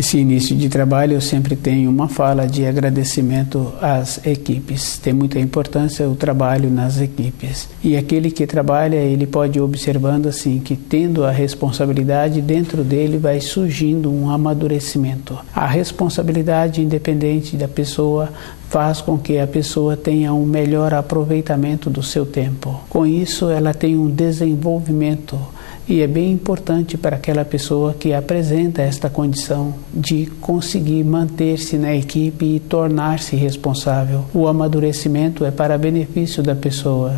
Esse início de trabalho eu sempre tenho uma fala de agradecimento às equipes. Tem muita importância o trabalho nas equipes. E aquele que trabalha, ele pode ir observando assim que tendo a responsabilidade, dentro dele vai surgindo um amadurecimento. A responsabilidade independente da pessoa faz com que a pessoa tenha um melhor aproveitamento do seu tempo. Com isso, ela tem um desenvolvimento. E é bem importante para aquela pessoa que apresenta esta condição de conseguir manter-se na equipe e tornar-se responsável. O amadurecimento é para benefício da pessoa.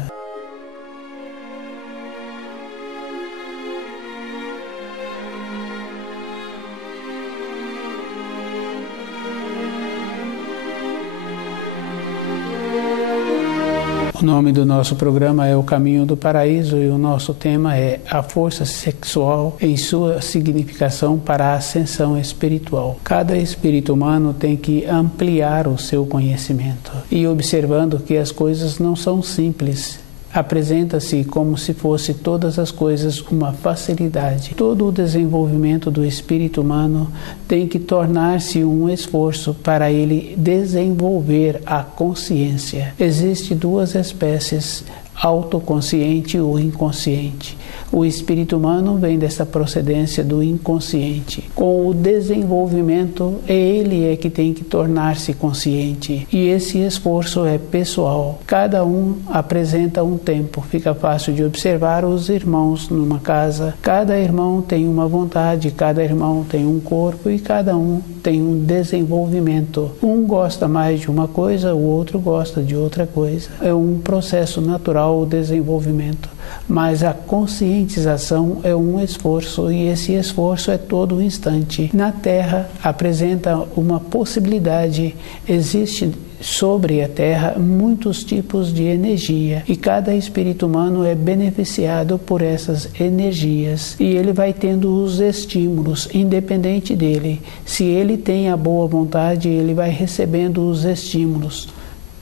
O nome do nosso programa é O Caminho do Paraíso e o nosso tema é a força sexual em sua significação para a ascensão espiritual. Cada espírito humano tem que ampliar o seu conhecimento e observando que as coisas não são simples. Apresenta-se como se fosse todas as coisas uma facilidade. Todo o desenvolvimento do espírito humano tem que tornar-se um esforço para ele desenvolver a consciência. Existem duas espécies, autoconsciente ou inconsciente. O espírito humano vem dessa procedência do inconsciente. Com o desenvolvimento, ele é que tem que tornar-se consciente. E esse esforço é pessoal. Cada um apresenta um tempo. Fica fácil de observar os irmãos numa casa. Cada irmão tem uma vontade, cada irmão tem um corpo e cada um tem um desenvolvimento. Um gosta mais de uma coisa, o outro gosta de outra coisa. É um processo natural o desenvolvimento. Mas a conscientização é um esforço e esse esforço é todo instante. Na Terra apresenta uma possibilidade, existe sobre a Terra muitos tipos de energia e cada espírito humano é beneficiado por essas energias e ele vai tendo os estímulos, independente dele. Se ele tem a boa vontade, ele vai recebendo os estímulos.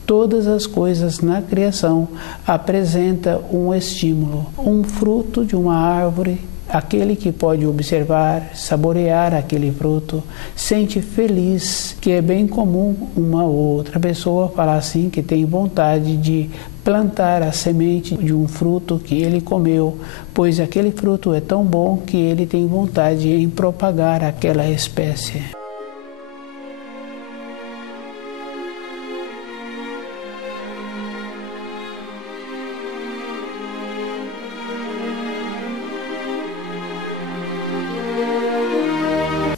Todas as coisas na criação apresentam um estímulo, um fruto de uma árvore. Aquele que pode observar, saborear aquele fruto, sente feliz, que é bem comum uma ou outra pessoa falar assim que tem vontade de plantar a semente de um fruto que ele comeu, pois aquele fruto é tão bom que ele tem vontade em propagar aquela espécie.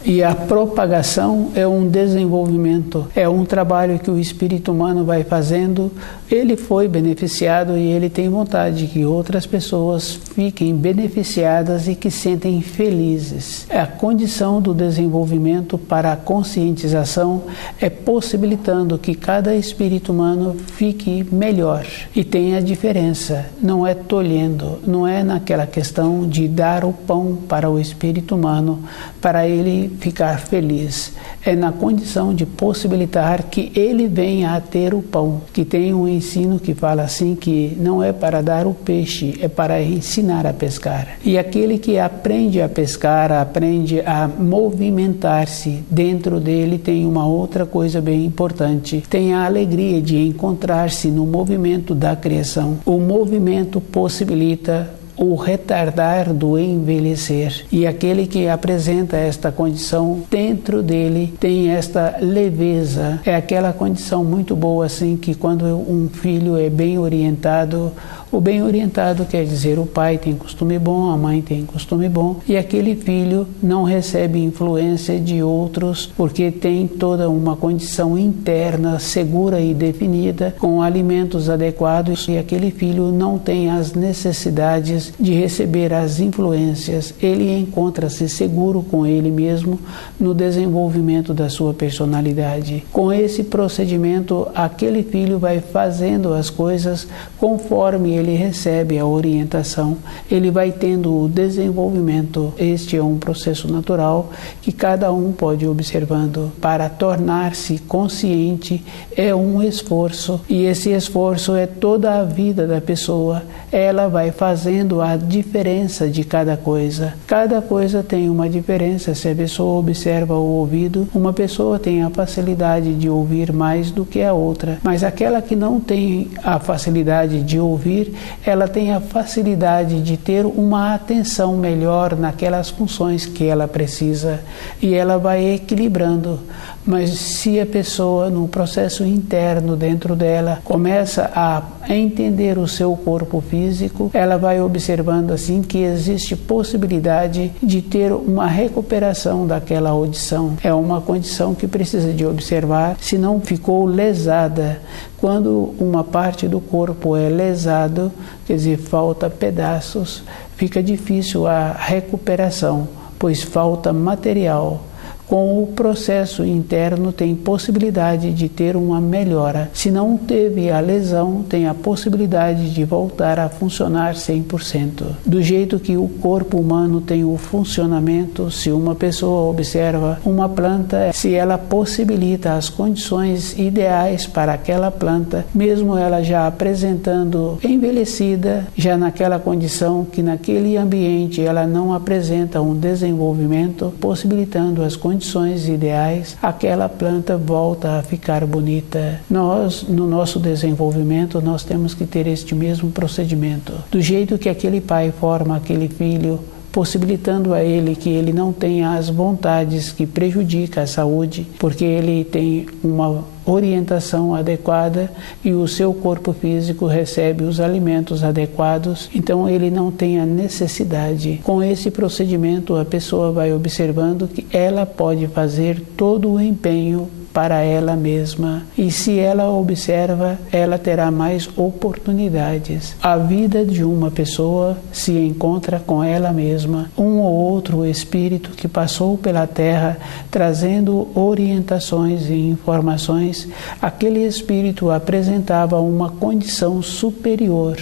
E a propagação é um desenvolvimento, é um trabalho que o espírito humano vai fazendo. Ele foi beneficiado e ele tem vontade que outras pessoas fiquem beneficiadas e que sentem felizes. A condição do desenvolvimento para a conscientização é possibilitando que cada espírito humano fique melhor. E tem a diferença, não é tolhendo, não é naquela questão de dar o pão para o espírito humano, para ele ficar feliz. É na condição de possibilitar que ele venha a ter o pão, que tem um ensino que fala assim que não é para dar o peixe, é para ensinar a pescar. E aquele que aprende a pescar, aprende a movimentar-se, dentro dele tem uma outra coisa bem importante, tem a alegria de encontrar-se no movimento da criação. O movimento possibilita o retardar do envelhecer. E aquele que apresenta esta condição, dentro dele tem esta leveza. É aquela condição muito boa assim que quando um filho é bem orientado, o bem orientado quer dizer o pai tem costume bom, a mãe tem costume bom, e aquele filho não recebe influência de outros porque tem toda uma condição interna segura e definida, com alimentos adequados, e aquele filho não tem as necessidades de receber as influências. Ele encontra-se seguro com ele mesmo no desenvolvimento da sua personalidade. Com esse procedimento, aquele filho vai fazendo as coisas conforme ele recebe a orientação, ele vai tendo o desenvolvimento. Este é um processo natural que cada um pode ir observando. Para tornar-se consciente é um esforço, e esse esforço é toda a vida da pessoa. Ela vai fazendo a diferença de cada coisa. Cada coisa tem uma diferença. Se a pessoa observa o ouvido, uma pessoa tem a facilidade de ouvir mais do que a outra. Mas aquela que não tem a facilidade de ouvir, ela tem a facilidade de ter uma atenção melhor naquelas funções que ela precisa, e ela vai equilibrando. Mas se a pessoa, no processo interno dentro dela, começa a entender o seu corpo físico, ela vai observando assim que existe possibilidade de ter uma recuperação daquela audição. É uma condição que precisa de observar se não ficou lesada. Quando uma parte do corpo é lesado, quer dizer, falta pedaços, fica difícil a recuperação, pois falta material. Com o processo interno tem possibilidade de ter uma melhora. Se não teve a lesão, tem a possibilidade de voltar a funcionar 100%. Do jeito que o corpo humano tem o funcionamento, se uma pessoa observa uma planta, se ela possibilita as condições ideais para aquela planta, mesmo ela já apresentando envelhecida, já naquela condição que naquele ambiente ela não apresenta um desenvolvimento, possibilitando as condições ideais, aquela planta volta a ficar bonita. Nós, no nosso desenvolvimento, nós temos que ter este mesmo procedimento. Do jeito que aquele pai forma aquele filho, possibilitando a ele que ele não tenha as vontades que prejudicam a saúde, porque ele tem uma orientação adequada e o seu corpo físico recebe os alimentos adequados, então ele não tem a necessidade. Com esse procedimento, a pessoa vai observando que ela pode fazer todo o empenho para ela mesma, e se ela observa, ela terá mais oportunidades. A vida de uma pessoa se encontra com ela mesma. Um ou outro espírito que passou pela Terra trazendo orientações e informações, aquele espírito apresentava uma condição superior.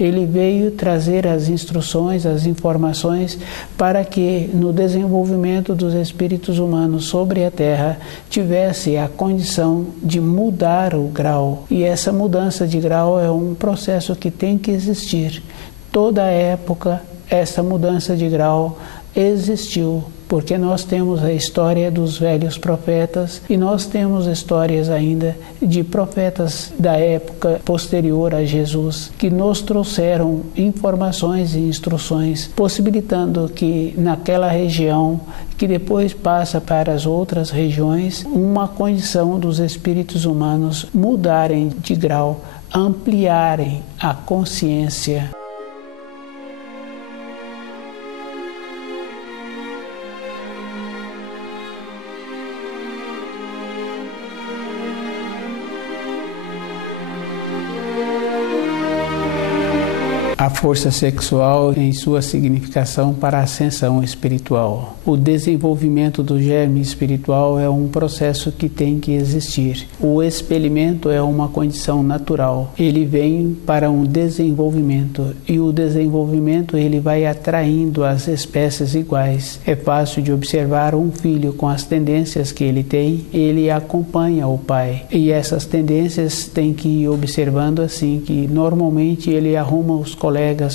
Ele veio trazer as instruções, as informações, para que no desenvolvimento dos espíritos humanos sobre a Terra tivesse a condição de mudar o grau. E essa mudança de grau é um processo que tem que existir. Toda época, essa mudança de grau existiu, porque nós temos a história dos velhos profetas e nós temos histórias ainda de profetas da época posterior a Jesus que nos trouxeram informações e instruções, possibilitando que naquela região, que depois passa para as outras regiões, uma condição dos espíritos humanos mudarem de grau, ampliarem a consciência. A força sexual em sua significação para a ascensão espiritual. O desenvolvimento do germe espiritual é um processo que tem que existir. O expelimento é uma condição natural. Ele vem para um desenvolvimento, e o desenvolvimento ele vai atraindo as espécies iguais. É fácil de observar um filho com as tendências que ele tem, ele acompanha o pai. E essas tendências tem que ir observando assim, que normalmente ele arruma os colegas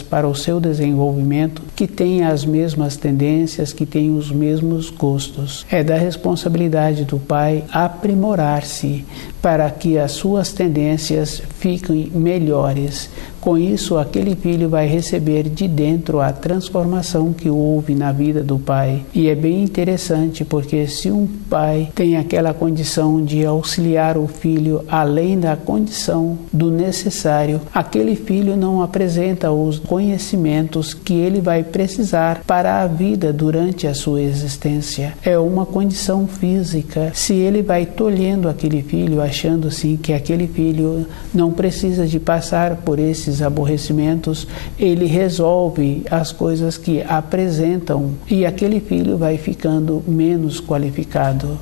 para o seu desenvolvimento que têm as mesmas tendências, que têm os mesmos gostos. É da responsabilidade do pai aprimorar-se para que as suas tendências fiquem melhores. Com isso, aquele filho vai receber de dentro a transformação que houve na vida do pai. E é bem interessante, porque se um pai tem aquela condição de auxiliar o filho além da condição do necessário, aquele filho não apresenta os conhecimentos que ele vai precisar para a vida durante a sua existência. É uma condição física. Se ele vai tolhendo aquele filho, achando assim que aquele filho não precisa de passar por esses aborrecimentos, ele resolve as coisas que apresentam e aquele filho vai ficando menos qualificado.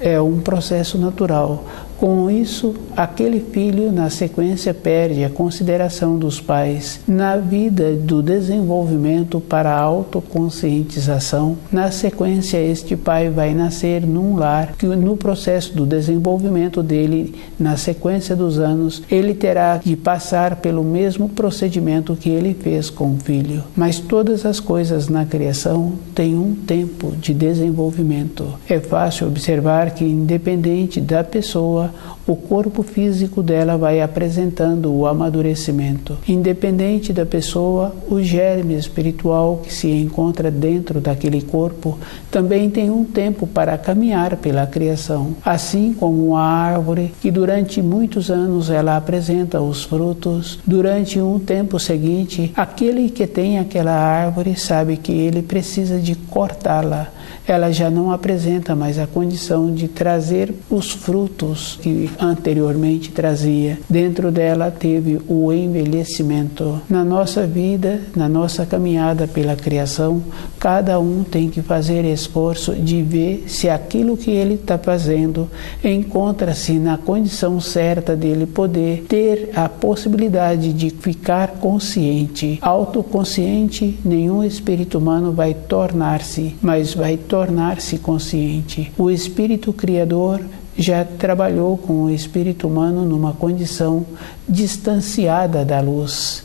É um processo natural. Com isso, aquele filho, na sequência, perde a consideração dos pais. Na vida do desenvolvimento para a autoconscientização, na sequência, este pai vai nascer num lar que, no processo do desenvolvimento dele, na sequência dos anos, ele terá de passar pelo mesmo procedimento que ele fez com o filho. Mas todas as coisas na criação têm um tempo de desenvolvimento. É fácil observar que, independente da pessoa, o corpo físico dela vai apresentando o amadurecimento. Independente da pessoa, o germe espiritual que se encontra dentro daquele corpo também tem um tempo para caminhar pela criação. Assim como uma árvore que durante muitos anos ela apresenta os frutos, durante um tempo seguinte, aquele que tem aquela árvore sabe que ele precisa de cortá-la. Ela já não apresenta mais a condição de trazer os frutos que anteriormente trazia. Dentro dela teve o envelhecimento. Na nossa vida, na nossa caminhada pela criação, cada um tem que fazer esforço de ver se aquilo que ele está fazendo encontra-se na condição certa dele poder ter a possibilidade de ficar consciente. Autoconsciente, nenhum espírito humano vai tornar-se, mas vai tornar-se consciente. O espírito criador já trabalhou com o espírito humano numa condição distanciada da luz.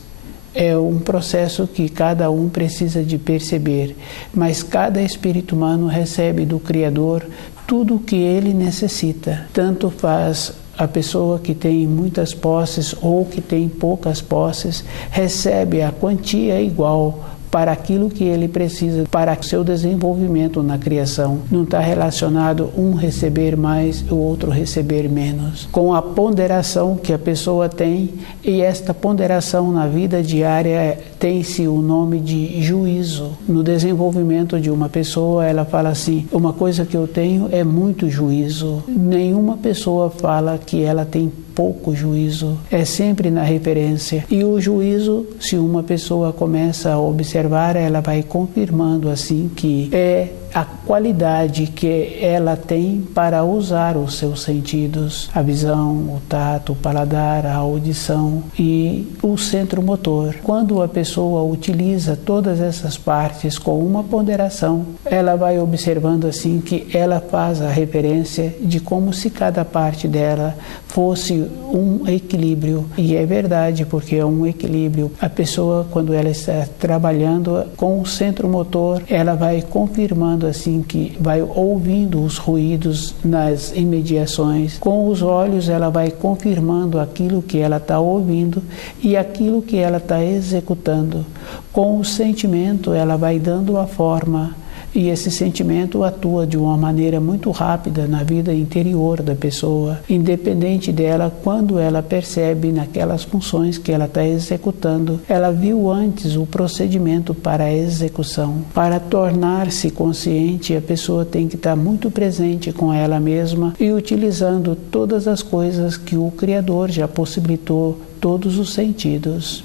É um processo que cada um precisa de perceber, mas cada espírito humano recebe do Criador tudo o que ele necessita. Tanto faz a pessoa que tem muitas posses ou que tem poucas posses, recebe a quantia igual para aquilo que ele precisa para o seu desenvolvimento na criação. Não está relacionado um receber mais e o outro receber menos. Com a ponderação que a pessoa tem, e esta ponderação na vida diária tem-se o nome de juízo. No desenvolvimento de uma pessoa, ela fala assim: uma coisa que eu tenho é muito juízo. Nenhuma pessoa fala que ela tem pouco juízo, é sempre na referência. E o juízo, se uma pessoa começa a observar, ela vai confirmando assim que é a qualidade que ela tem para usar os seus sentidos, a visão, o tato, o paladar, a audição e o centro motor. Quando a pessoa utiliza todas essas partes com uma ponderação, ela vai observando assim que ela faz a referência de como se cada parte dela fosse um equilíbrio. E é verdade, porque é um equilíbrio. A pessoa, quando ela está trabalhando com o centro motor, ela vai confirmando assim que vai ouvindo os ruídos nas imediações. Com os olhos ela vai confirmando aquilo que ela está ouvindo e aquilo que ela está executando. Com o sentimento ela vai dando a forma. E esse sentimento atua de uma maneira muito rápida na vida interior da pessoa, independente dela, quando ela percebe naquelas funções que ela está executando, ela viu antes o procedimento para a execução. Para tornar-se consciente, a pessoa tem que estar muito presente com ela mesma e utilizando todas as coisas que o Criador já possibilitou, todos os sentidos.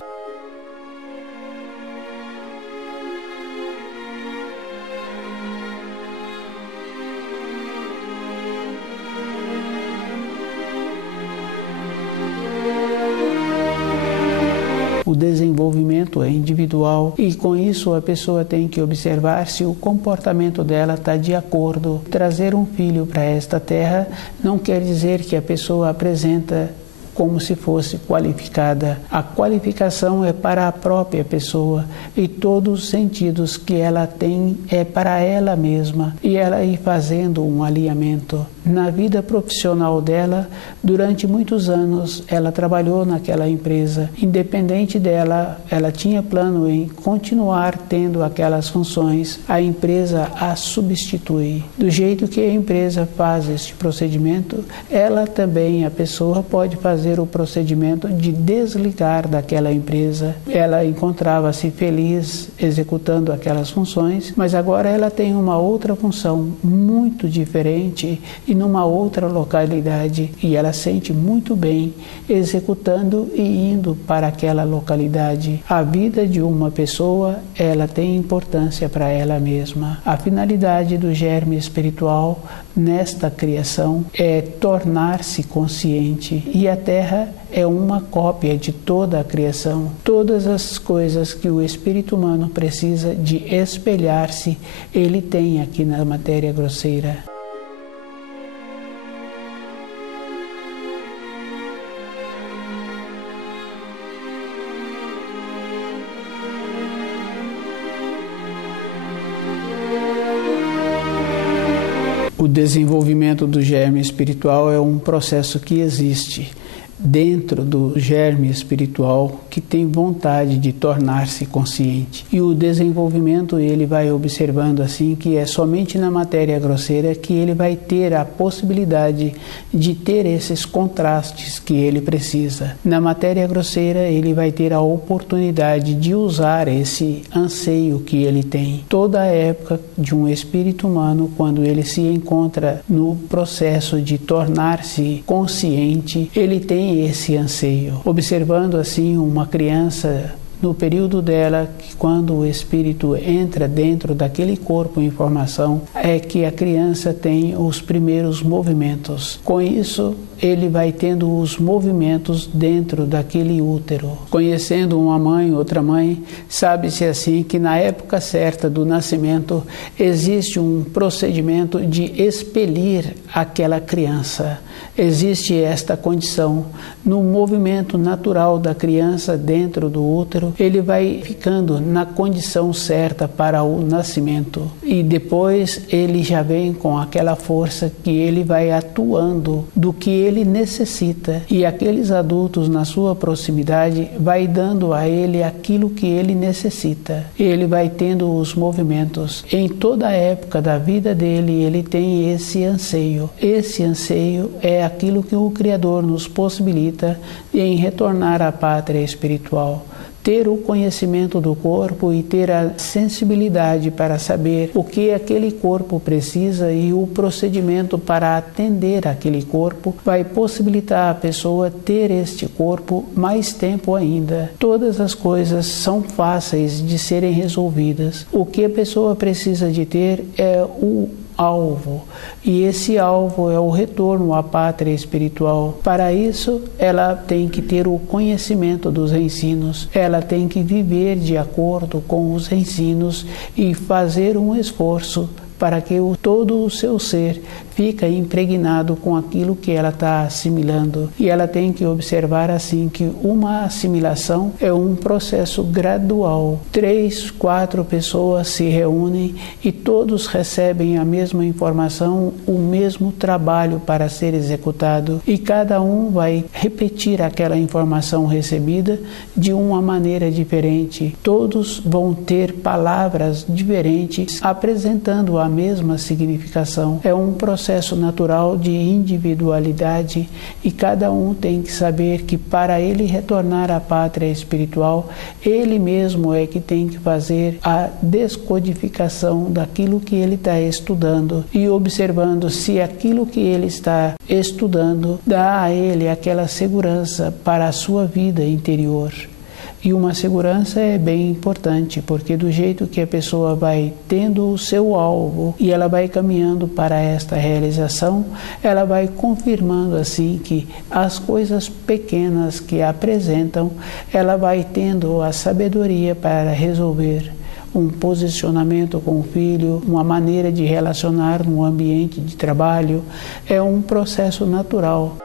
O desenvolvimento é individual e com isso a pessoa tem que observar se o comportamento dela está de acordo. Trazer um filho para esta terra não quer dizer que a pessoa apresenta como se fosse qualificada. A qualificação é para a própria pessoa e todos os sentidos que ela tem é para ela mesma e ela ir fazendo um alinhamento. Na vida profissional dela, durante muitos anos, ela trabalhou naquela empresa. Independente dela, ela tinha plano em continuar tendo aquelas funções. A empresa a substitui. Do jeito que a empresa faz este procedimento, ela também, a pessoa, pode fazer fazer o procedimento de desligar daquela empresa. Ela encontrava-se feliz executando aquelas funções, mas agora ela tem uma outra função muito diferente e numa outra localidade, e ela sente muito bem executando e indo para aquela localidade. A vida de uma pessoa, ela tem importância para ela mesma. A finalidade do germe espiritual nesta criação é tornar-se consciente, e a Terra é uma cópia de toda a criação. Todas as coisas que o espírito humano precisa de espelhar-se, ele tem aqui na matéria grosseira. O desenvolvimento do germe espiritual é um processo que existe dentro do germe espiritual que tem vontade de tornar-se consciente. E o desenvolvimento, ele vai observando assim que é somente na matéria grosseira que ele vai ter a possibilidade de ter esses contrastes que ele precisa. Na matéria grosseira, ele vai ter a oportunidade de usar esse anseio que ele tem. Toda a época de um espírito humano, quando ele se encontra no processo de tornar-se consciente, ele tem esse anseio. Observando assim uma criança no período dela, que quando o espírito entra dentro daquele corpo em formação, é que a criança tem os primeiros movimentos. Com isso, ele vai tendo os movimentos dentro daquele útero. Conhecendo uma mãe, outra mãe, sabe-se assim que na época certa do nascimento existe um procedimento de expelir aquela criança. Existe esta condição. No movimento natural da criança dentro do útero, ele vai ficando na condição certa para o nascimento. E depois ele já vem com aquela força que ele vai atuando do que ele necessita. E aqueles adultos na sua proximidade vai dando a ele aquilo que ele necessita. Ele vai tendo os movimentos. Em toda a época da vida dele, ele tem esse anseio. Esse anseio é aquilo que o Criador nos possibilita em retornar à pátria espiritual. Ter o conhecimento do corpo e ter a sensibilidade para saber o que aquele corpo precisa, e o procedimento para atender aquele corpo vai possibilitar a pessoa ter este corpo mais tempo ainda. Todas as coisas são fáceis de serem resolvidas. O que a pessoa precisa de ter é o alvo, e esse alvo é o retorno à pátria espiritual. Para isso, ela tem que ter o conhecimento dos ensinos, ela tem que viver de acordo com os ensinos e fazer um esforço para que todo o seu ser fica impregnado com aquilo que ela está assimilando. E ela tem que observar assim que uma assimilação é um processo gradual. 3, 4 pessoas se reúnem e todos recebem a mesma informação, o mesmo trabalho para ser executado, e cada um vai repetir aquela informação recebida de uma maneira diferente. Todos vão ter palavras diferentes apresentando a mesma significação. É um processo natural de individualidade, e cada um tem que saber que para ele retornar à pátria espiritual, ele mesmo é que tem que fazer a descodificação daquilo que ele está estudando, e observando se aquilo que ele está estudando dá a ele aquela segurança para a sua vida interior. E uma segurança é bem importante, porque do jeito que a pessoa vai tendo o seu alvo e ela vai caminhando para esta realização, ela vai confirmando assim que as coisas pequenas que apresentam, ela vai tendo a sabedoria para resolver. Um posicionamento com o filho, uma maneira de relacionar no ambiente de trabalho, é um processo natural.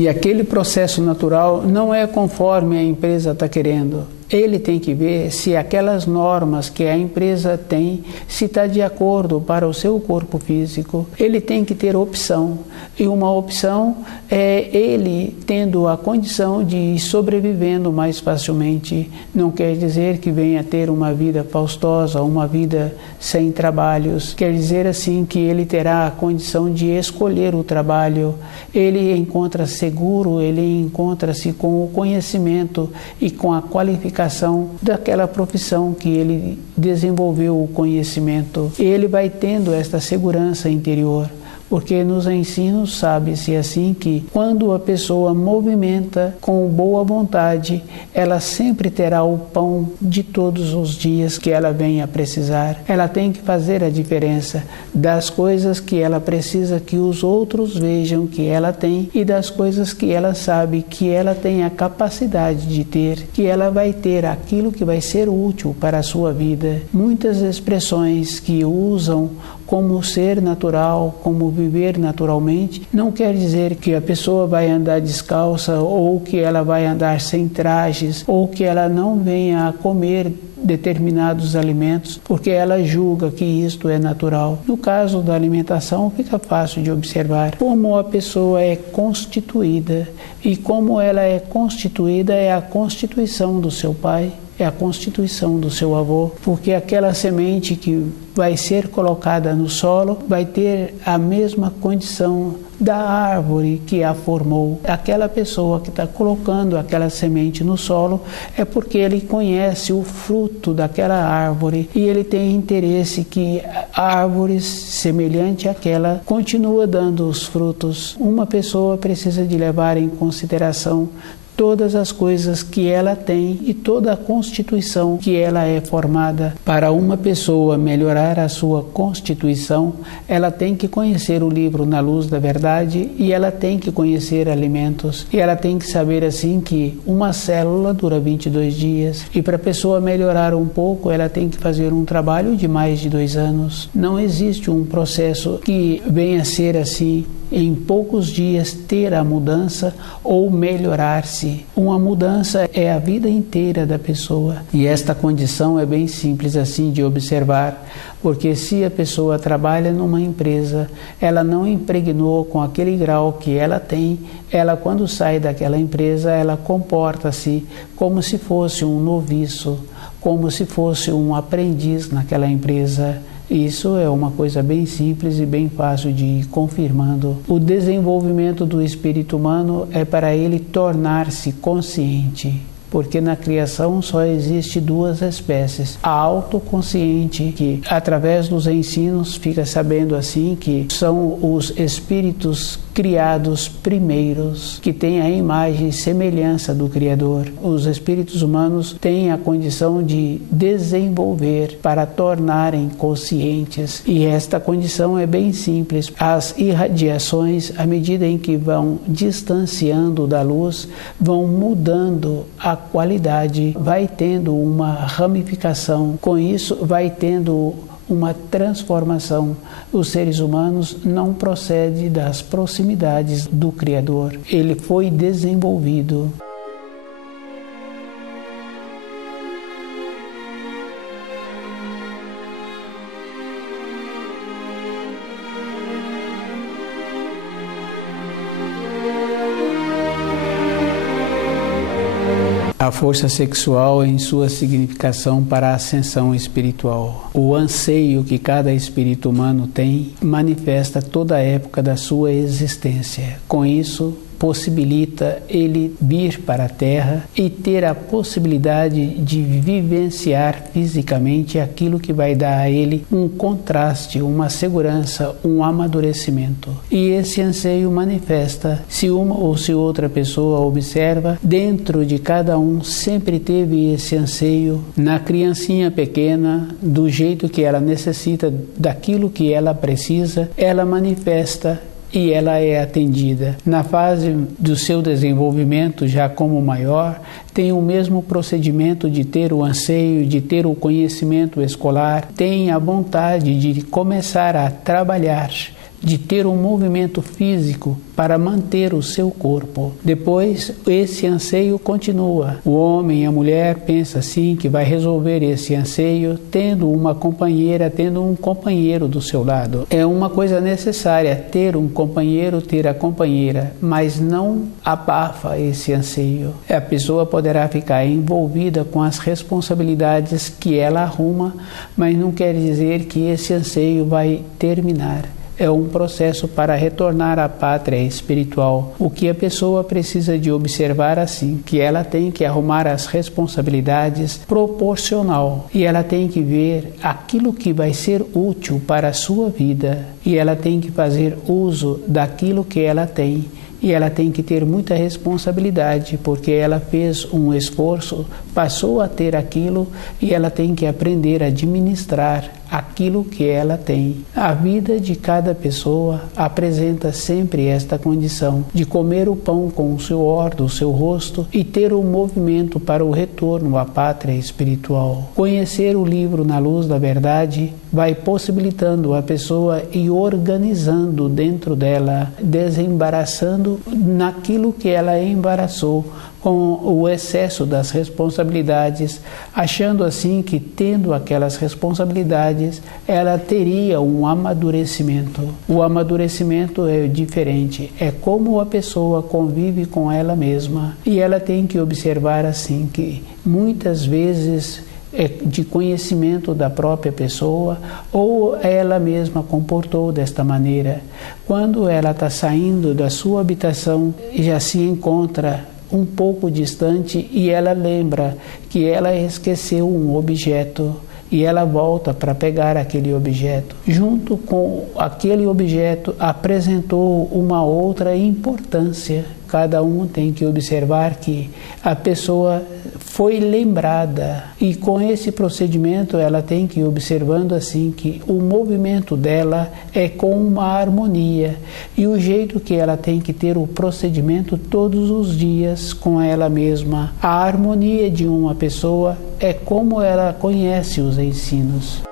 E aquele processo natural não é conforme a empresa está querendo. Ele tem que ver se aquelas normas que a empresa tem, se está de acordo para o seu corpo físico. Ele tem que ter opção. E uma opção é ele tendo a condição de ir sobrevivendo mais facilmente. Não quer dizer que venha ter uma vida faustosa, uma vida sem trabalhos. Quer dizer assim que ele terá a condição de escolher o trabalho. Ele encontra-se seguro, ele encontra-se com o conhecimento e com a qualificação daquela profissão que ele desenvolveu o conhecimento. Ele vai tendo esta segurança interior. Porque nos ensinos sabe-se assim que quando a pessoa movimenta com boa vontade, ela sempre terá o pão de todos os dias que ela venha a precisar. Ela tem que fazer a diferença das coisas que ela precisa que os outros vejam que ela tem e das coisas que ela sabe que ela tem a capacidade de ter, que ela vai ter aquilo que vai ser útil para a sua vida. Muitas expressões que usam como ser natural, como viver naturalmente, não quer dizer que a pessoa vai andar descalça ou que ela vai andar sem trajes ou que ela não venha a comer determinados alimentos porque ela julga que isto é natural. No caso da alimentação, fica fácil de observar como a pessoa é constituída, e como ela é constituída é a constituição do seu pai, é a constituição do seu avô, porque aquela semente que vai ser colocada no solo vai ter a mesma condição da árvore que a formou. Aquela pessoa que está colocando aquela semente no solo é porque ele conhece o fruto daquela árvore e ele tem interesse que árvores semelhante àquela continua dando os frutos. Uma pessoa precisa de levar em consideração todas as coisas que ela tem e toda a constituição que ela é formada. Para uma pessoa melhorar a sua constituição, ela tem que conhecer o livro Na Luz da Verdade e ela tem que conhecer alimentos. E ela tem que saber assim que uma célula dura 22 dias e para a pessoa melhorar um pouco, ela tem que fazer um trabalho de mais de 2 anos. Não existe um processo que venha a ser assim, em poucos dias ter a mudança ou melhorar-se. Uma mudança é a vida inteira da pessoa. E esta condição é bem simples assim de observar, porque se a pessoa trabalha numa empresa, ela não impregnou com aquele grau que ela tem, ela quando sai daquela empresa, ela comporta-se como se fosse um noviço, como se fosse um aprendiz naquela empresa. Isso é uma coisa bem simples e bem fácil de ir confirmando. O desenvolvimento do espírito humano é para ele tornar-se consciente. Porque na criação só existe 2 espécies. A autoconsciente, que através dos ensinos fica sabendo assim que são os espíritos criados primeiros, que têm a imagem e semelhança do Criador. Os espíritos humanos têm a condição de desenvolver para tornarem conscientes. E esta condição é bem simples. As irradiações, à medida em que vão distanciando da luz, vão mudando a qualidade, vai tendo uma ramificação. Com isso, vai tendo uma transformação. Os seres humanos não procedem das proximidades do Criador. Ele foi desenvolvido. A força sexual em sua significação para a ascensão espiritual. O anseio que cada espírito humano tem manifesta toda a época da sua existência. Com isso, possibilita ele vir para a Terra e ter a possibilidade de vivenciar fisicamente aquilo que vai dar a ele um contraste, uma segurança, um amadurecimento. E esse anseio manifesta, se uma ou se outra pessoa observa, dentro de cada um sempre teve esse anseio. Na criancinha pequena, do jeito que ela necessita, daquilo que ela precisa, ela manifesta e ela é atendida. Na fase do seu desenvolvimento, já como maior, tem o mesmo procedimento de ter o anseio, de ter o conhecimento escolar, tem a vontade de começar a trabalhar, de ter um movimento físico para manter o seu corpo. Depois, esse anseio continua. O homem e a mulher pensam assim que vai resolver esse anseio tendo uma companheira, tendo um companheiro do seu lado. É uma coisa necessária ter um companheiro, ter a companheira, mas não abafa esse anseio. A pessoa poderá ficar envolvida com as responsabilidades que ela arruma, mas não quer dizer que esse anseio vai terminar. É um processo para retornar à pátria espiritual. O que a pessoa precisa de observar assim, que ela tem que arrumar as responsabilidades proporcional e ela tem que ver aquilo que vai ser útil para a sua vida e ela tem que fazer uso daquilo que ela tem. E ela tem que ter muita responsabilidade, porque ela fez um esforço, passou a ter aquilo e ela tem que aprender a administrar aquilo que ela tem. A vida de cada pessoa apresenta sempre esta condição de comer o pão com o suor do seu rosto e ter um movimento para o retorno à pátria espiritual. Conhecer o livro Na Luz da Verdade vai possibilitando a pessoa ir organizando dentro dela, desembaraçando naquilo que ela embaraçou com o excesso das responsabilidades, achando assim que tendo aquelas responsabilidades ela teria um amadurecimento. O amadurecimento é diferente, é como a pessoa convive com ela mesma e ela tem que observar assim que muitas vezes de conhecimento da própria pessoa ou ela mesma comportou desta maneira. Quando ela está saindo da sua habitação e já se encontra um pouco distante e ela lembra que ela esqueceu um objeto e ela volta para pegar aquele objeto. Junto com aquele objeto apresentou uma outra importância. Cada um tem que observar que a pessoa foi lembrada e com esse procedimento ela tem que ir observando assim que o movimento dela é com uma harmonia e o jeito que ela tem que ter o procedimento todos os dias com ela mesma. A harmonia de uma pessoa é como ela conhece os ensinos.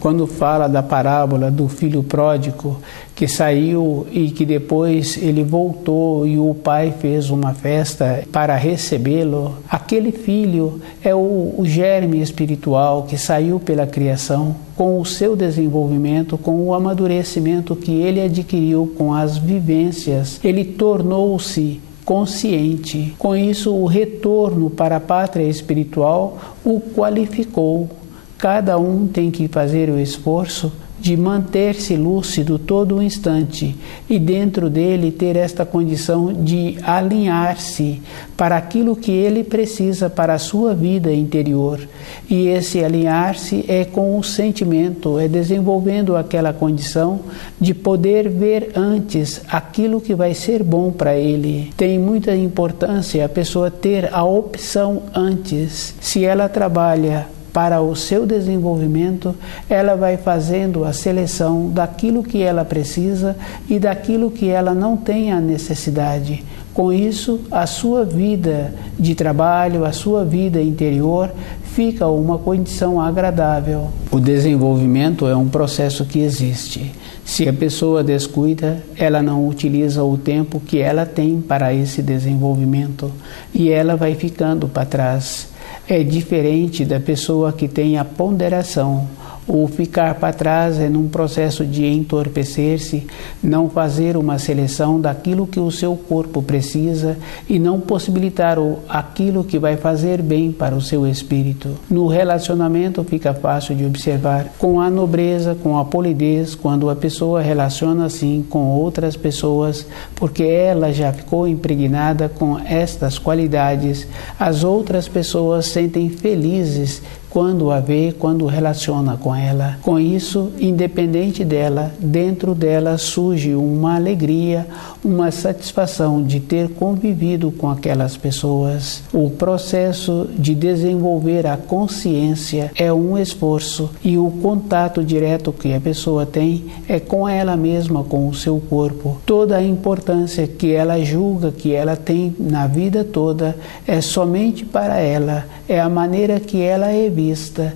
Quando fala da parábola do filho pródigo que saiu e que depois ele voltou e o pai fez uma festa para recebê-lo, aquele filho é o germe espiritual que saiu pela criação, com o seu desenvolvimento, com o amadurecimento que ele adquiriu com as vivências, ele tornou-se consciente. Com isso, o retorno para a pátria espiritual o qualificou. Cada um tem que fazer o esforço de manter-se lúcido todo o instante e dentro dele ter esta condição de alinhar-se para aquilo que ele precisa para a sua vida interior. E esse alinhar-se é com o sentimento, é desenvolvendo aquela condição de poder ver antes aquilo que vai ser bom para ele. Tem muita importância a pessoa ter a opção antes. Se ela trabalha para o seu desenvolvimento, ela vai fazendo a seleção daquilo que ela precisa e daquilo que ela não tem a necessidade. Com isso, a sua vida de trabalho, a sua vida interior fica uma condição agradável. O desenvolvimento é um processo que existe. Se a pessoa descuida, ela não utiliza o tempo que ela tem para esse desenvolvimento e ela vai ficando para trás. É diferente da pessoa que tem a ponderação. O ficar para trás é num processo de entorpecer-se, não fazer uma seleção daquilo que o seu corpo precisa e não possibilitar aquilo que vai fazer bem para o seu espírito. No relacionamento fica fácil de observar com a nobreza, com a polidez, quando a pessoa relaciona assim com outras pessoas, porque ela já ficou impregnada com estas qualidades. As outras pessoas sentem felizes quando a vê, quando relaciona com ela. Com isso, independente dela, dentro dela surge uma alegria, uma satisfação de ter convivido com aquelas pessoas. O processo de desenvolver a consciência é um esforço e o contato direto que a pessoa tem é com ela mesma, com o seu corpo. Toda a importância que ela julga que ela tem na vida toda é somente para ela, é a maneira que ela é vista.